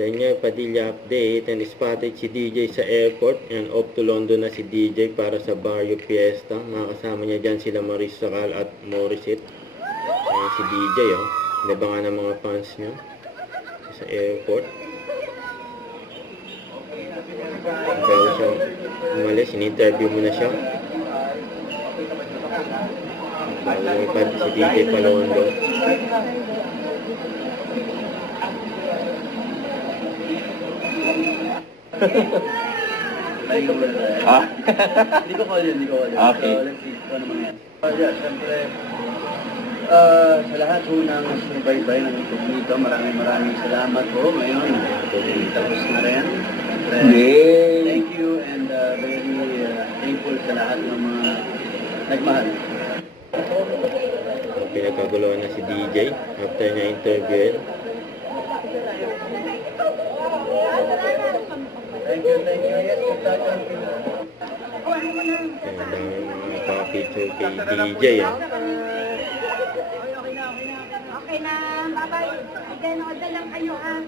Daniel Padilla update, and spotted si DJ sa airport and off to London na si DJ para sa Barrio Fiesta. Makasama niya dyan sila Maurice Sacal at Morissette. Ayan si DJ, oh. Labangan ng mga fans niya sa airport. Bago siya umalis, in-interview mo na siya. Bago lumipad si DJ pa London. Hindi ko call yun. Okay. So, let's see kung ano mangyari. Yeah, siyempre, sa lahat po ng subaybay ng dito, maraming salamat po. Ngayon, tapos na rin. Thank you and very thankful sa lahat ng mga nagmahal. Pinagkaguluhan na si DJ after niya interview. Thank you. Yes, Ang daming mga pa-picture kay DJ. Okay na, bye-bye. Again, order lang kayo, ha?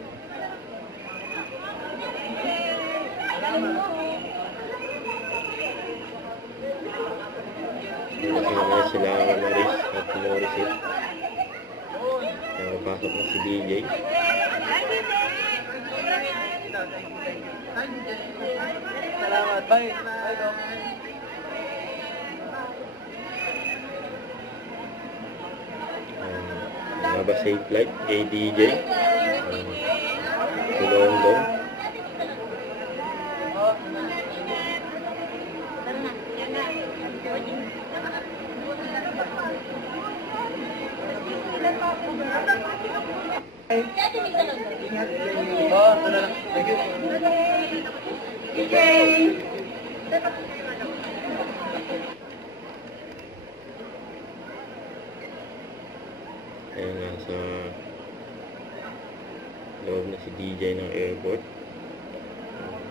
Galing mo. Kasama na sila Maurice at Morissette. Kaya pasok na si DJ. Salamat. Bye. Doc. Have a safe flight kay DJ. To London. Ayan, nasa loob na si DJ ng airport.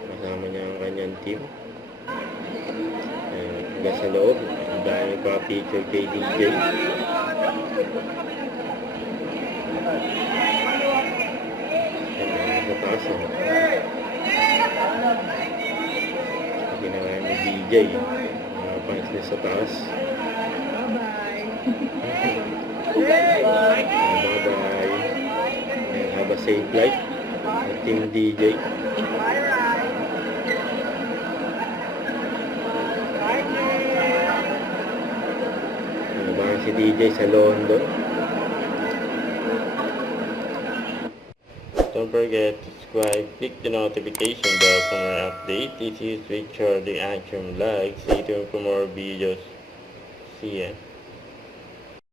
Kasama niya ang kanyang team. Ayan, hanggang sa loob. Ang dami pa-picture kay DJ. Ayan, sa taas. Ginawa ni DJ. Mga fans na sa taas. Bye-bye. And have a safe flight at Team DJ. Nabangan si DJ sa London. Don't forget to subscribe, click the notification bell for more updates. This is Richard the Action Like. Stay tuned for more videos. See ya.